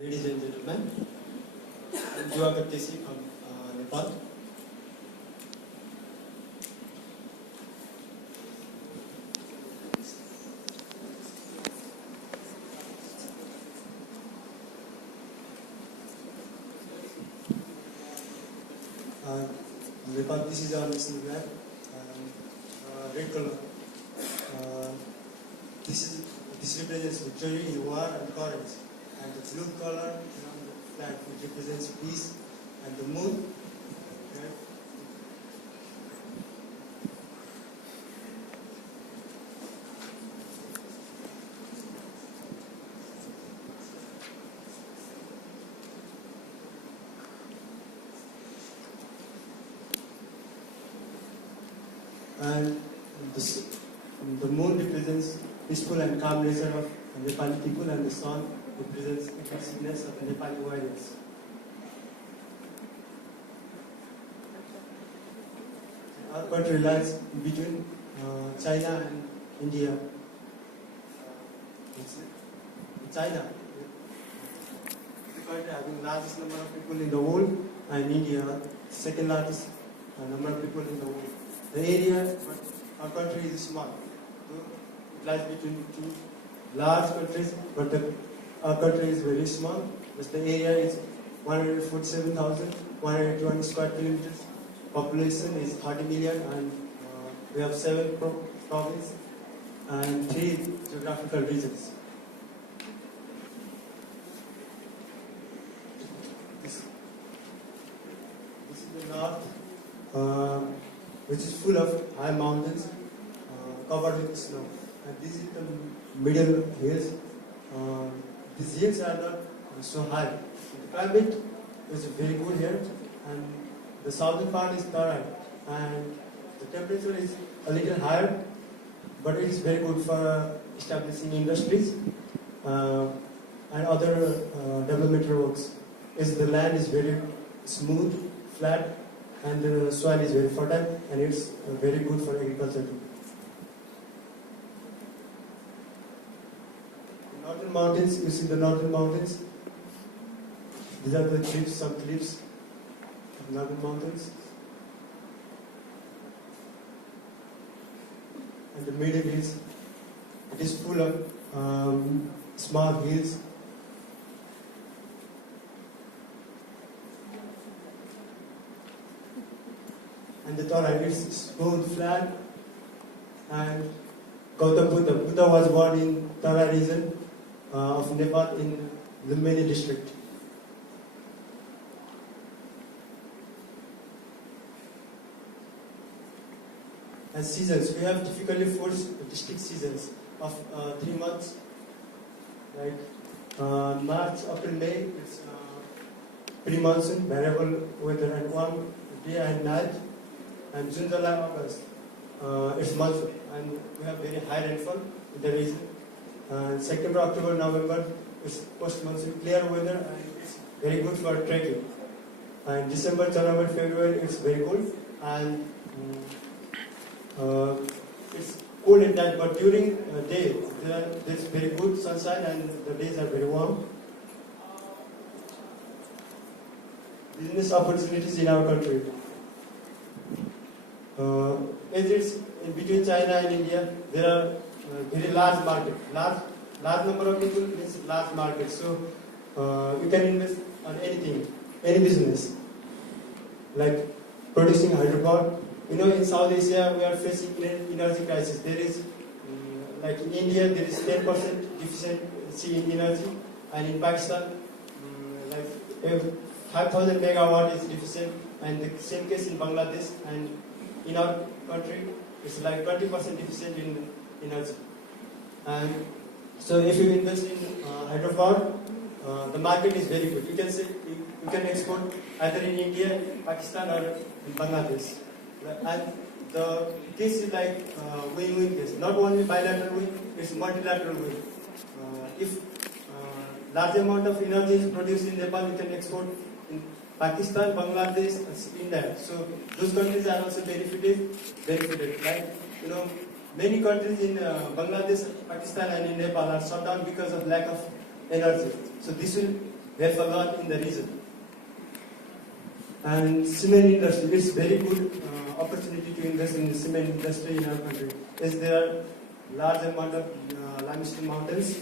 Ladies and gentlemen, I'm DIWAKAR from Nepal. Nepal, this is our national flag. Red color. This represents victory in war and courage. And the blue color around the flag, which represents peace, and the moon. Right? And the moon represents peaceful and calm nature of Nepali people, and the sun represents the peacefulness of Nepali warriors. Our country lies between China and India. China, the country having largest number of people in the world, and India, second largest number of people in the world. The area, but our country is small. So it lies between two large countries, but our country is very small. But the area is 147,120 square kilometers. Population is 30 million, and we have 7 provinces and 3 geographical regions. This is the north, which is full of high mountains covered with snow. And this is the middle hills. These hills are not so high. The climate is very good here, and the southern part is Tarai, and the temperature is a little higher, but it is very good for establishing industries and other developmental works. As the land is very smooth, flat, and the soil is very fertile, and it's very good for agriculture too. The northern mountains, you see the northern mountains. These are the cliffs, some cliffs of northern mountains. And the middle is, it is full of small hills. And the terrain is smooth, flat. And Gautam Buddha was born in Tara region of Nepal in Lumbini district. And seasons, we have typically 4 distinct seasons of 3 months, like March, April, May, it's pre-monsoon, variable weather and warm day and night, and June, July, August, it's monsoon, and we have very high rainfall in the region. And September, October, November, it's post-monsoon, clear weather, and it's very good for trekking. And December, January, February, it's very cold, and it's cold at night, but during day, there's very good sunshine and the days are very warm. Business opportunities in our country. As it's in between China and India, there are very large market. Large number of people means large market. So you can invest on anything, any business, like producing hydropower. You know, in South Asia, we are facing energy crisis. There is, like in India, there is 10% deficiency in energy, and in Pakistan, like 5,000 megawatt is deficient, and the same case in Bangladesh, and in our country, it's like 20% deficient in energy. And so, if you invest in hydropower, the market is very good. You can say you can export either in India, Pakistan, or in Bangladesh. And the case is like win-win case. Not only bilateral win, it's multilateral win. If large amount of energy is produced in Nepal, you can export in Pakistan, Bangladesh, and India. So those countries are also benefited. Like, you know, many countries in Bangladesh, Pakistan, and in Nepal are shut down because of lack of energy. So this will help a lot in the region. And cement industry, it's very good opportunity to invest in the cement industry in our country. As there are large amount of limestone mountains.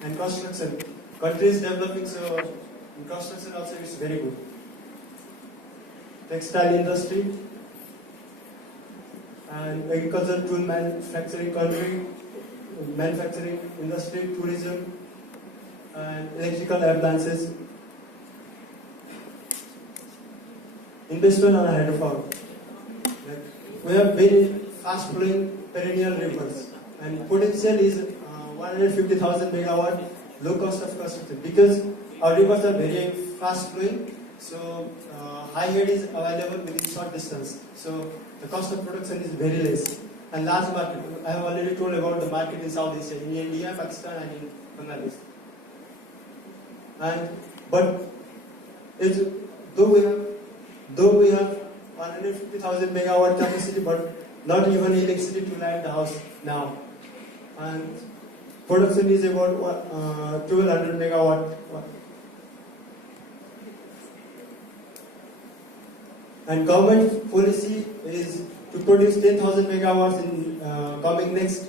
And construction, country is developing, so in construction also it's very good. Textile industry and agriculture, tool manufacturing country, manufacturing industry, tourism, and electrical appliances. Investment on hydropower. We have very fast-flowing perennial rivers, and potential is 150,000 megawatt, low cost of construction. Because our rivers are very fast-flowing, so high head is available within short distance. So the cost of production is very less. And large market, I have already told about the market in South Asia, in India, Pakistan, and in Bangladesh. But though we have 150,000 megawatt capacity, but not even electricity to light the house now. And production is about 1200 megawatt. And government policy is to produce 10,000 megawatts in coming next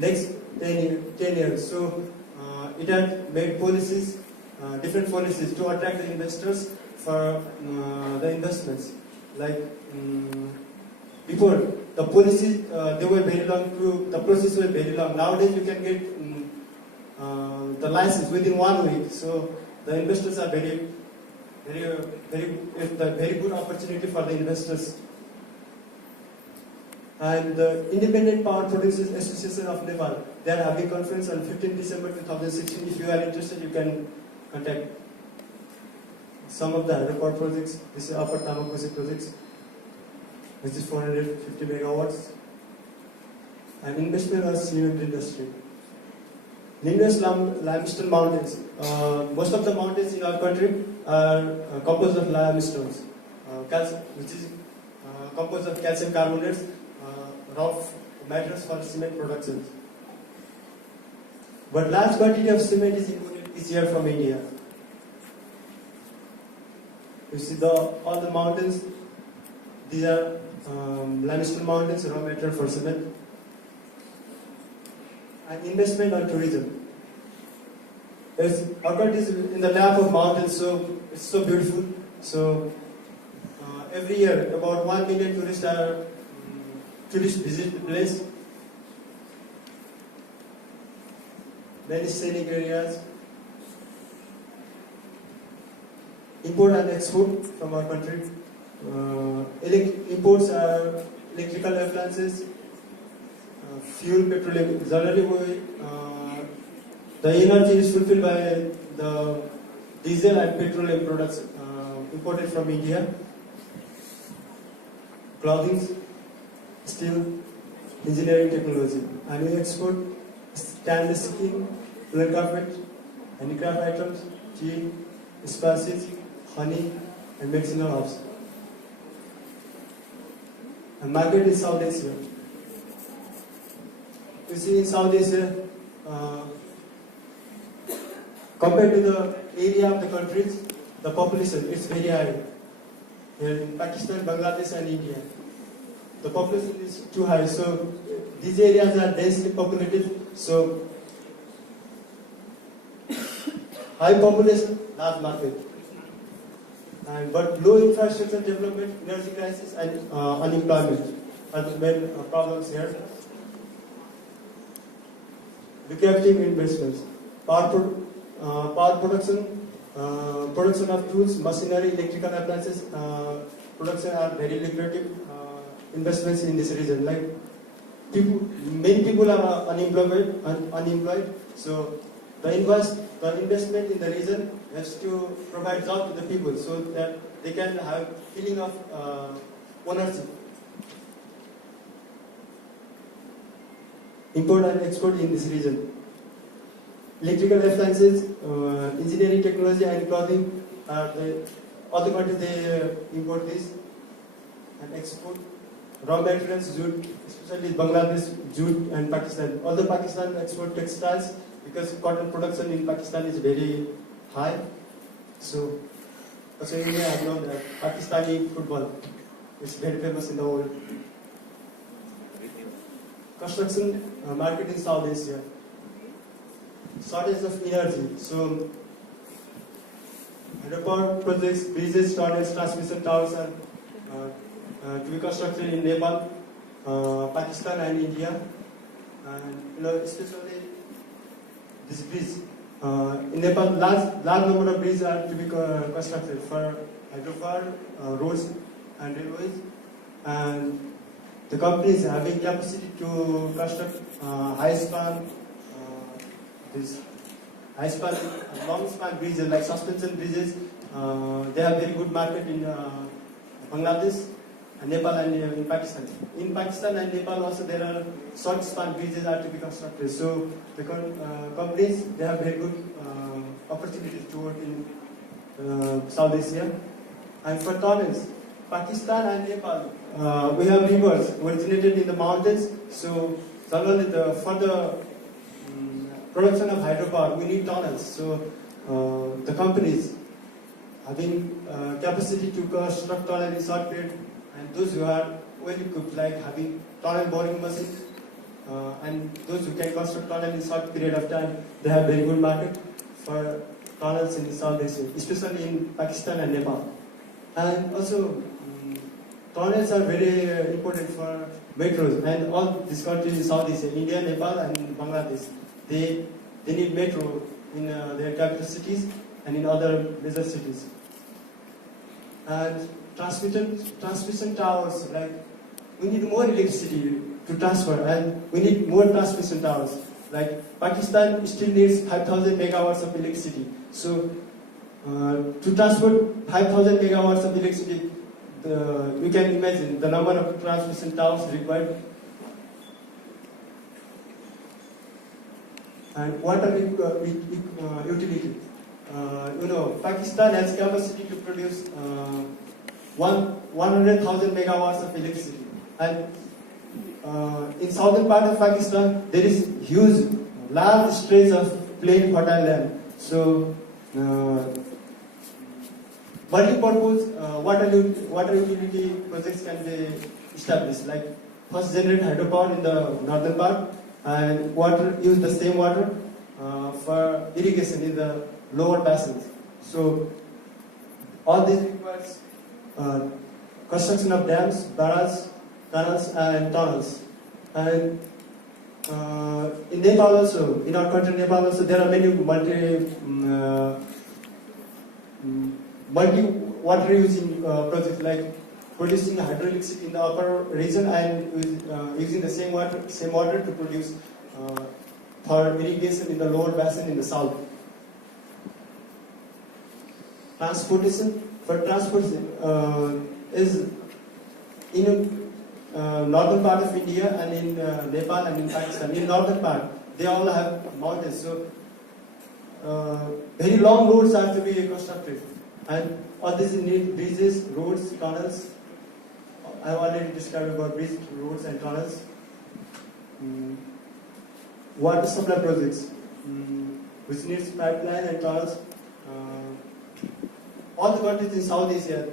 10 years. So it has made policies, different policies to attract the investors for the investments. Like before, the policies they were very long. The process was very long. Nowadays, you can get the license within 1 week. So the investors are very good opportunity for the investors. And the Independent Power Producers Association of Nepal, they are having conference on 15 December 2016. If you are interested, you can contact some of the hydropower projects. This is Upper Tamakosi projects, which is 450 megawatts. And investment on cement industry. Nimnes limestone mountains. Most of the mountains in our country are composed of limestones, which is composed of calcium carbonates, raw materials for cement production. But large quantity of cement is imported each year from India. You see all the mountains, these are limestone mountains, raw material for cement. And investment on tourism. Our country is in the top of mountains, so it's so beautiful. So every year, about 1 million tourists visit the place. Many scenic areas. Import and export from our country. Imports are electrical appliances, fuel, petroleum. Generally, the energy is fulfilled by the diesel and petroleum products imported from India. Clothing, steel, engineering technology. And we export stainless steel, woolen carpet, handicraft items, tea, spices, honey, and medicinal herbs. And market is South Asia. You see, in South Asia, compared to the area of the countries, the population is very high. Here in Pakistan, Bangladesh, and India, the population is too high. So these areas are densely populated. So high population, large market. But low infrastructure development, energy crisis, and unemployment are the main problems here. Lucrative investments, power production, production of tools, machinery, electrical appliances, production are very lucrative investments in this region. Like many people are unemployed. So the investment in the region has to provide job to the people so that they can have feeling of ownership. Import and export in this region. Electrical appliances, engineering technology, and clothing are all the countries they import this and export. Raw materials, jute, especially Bangladesh, jute, and Pakistan. Although Pakistan export textiles, because cotton production in Pakistan is very high. So also in India, I have known that Pakistani football is very famous in the world. Construction market in South Asia. Shortage of energy. So hydropower projects, bridges, tunnels, transmission towers are to be constructed in Nepal, Pakistan and India. And especially this bridge. In Nepal, large number of bridges are to be constructed for hydropower, roads and railways. And the companies having capacity to construct high-span, long-span bridges like suspension bridges. They have very good market in Bangladesh, Nepal and in Pakistan. In Pakistan and Nepal also there are short-span bridges are to be constructed. So the companies, they have very good opportunities to work in South Asia. And for tunnels, Pakistan and Nepal, we have rivers originated in the mountains. So generally for the production of hydropower, we need tunnels. So the companies having capacity to construct tunnel in short period, and those who are well equipped, like having tunnel boring machines, and those who can construct tunnel in short period of time, they have very good market for tunnels in South Asia, especially in Pakistan and Nepal. And also, tunnels are very important for metros, and all these countries in South Asia, India, Nepal and Bangladesh, they need metro in their capital cities and in other major cities. And transmission towers, like we need more electricity to transfer, and we need more transmission towers. Like Pakistan still needs 5,000 megawatts of electricity. So to transport 5,000 megawatts of electricity, you can imagine the number of transmission towers required. And water utility. Pakistan has capacity to produce 100,000 megawatts of electricity. And in southern part of Pakistan, there is huge, large stretch of plain fertile land. So, multi-purpose water utility projects can be established. Like first, generate hydropower in the northern part, and use the same water for irrigation in the lower basins. So, all this requires construction of dams, barrages, canals, and tunnels. And in Nepal also, in our country Nepal also, there are many multi-water using projects, like producing hydroelectricity in the upper region and using the same water to produce for irrigation in the lower basin in the south. Transportation. For transportation is in northern part of India and in Nepal and in Pakistan. In northern part, they all have mountains, so very long roads have to be constructed, and all these need bridges, roads, tunnels. I have already described about bridges, roads, and tunnels. Water supply projects, which needs pipeline and tunnels. All the countries in South Asia,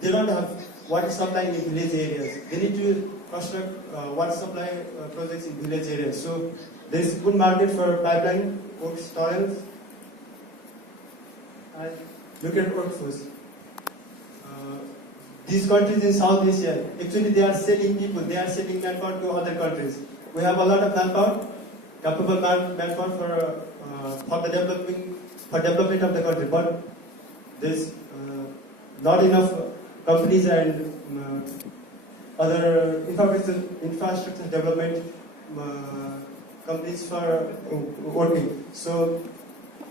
they don't have water supply in village areas. They need to construct water supply projects in village areas. So there is good market for pipeline, works, tunnels. And look at workforce. These countries in South Asia, actually they are selling people, they are selling manpower to other countries. We have a lot of manpower, capable manpower for the development of the country, but there's not enough companies and other infrastructure development companies for working. So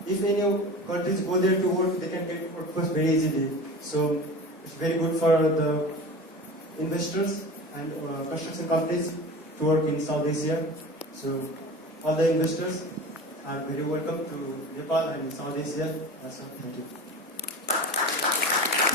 if any countries go there to work, they can get workforce very easily. So it's very good for the investors and construction companies to work in South Asia. So all the investors are very welcome to Nepal and South Asia. Thank you.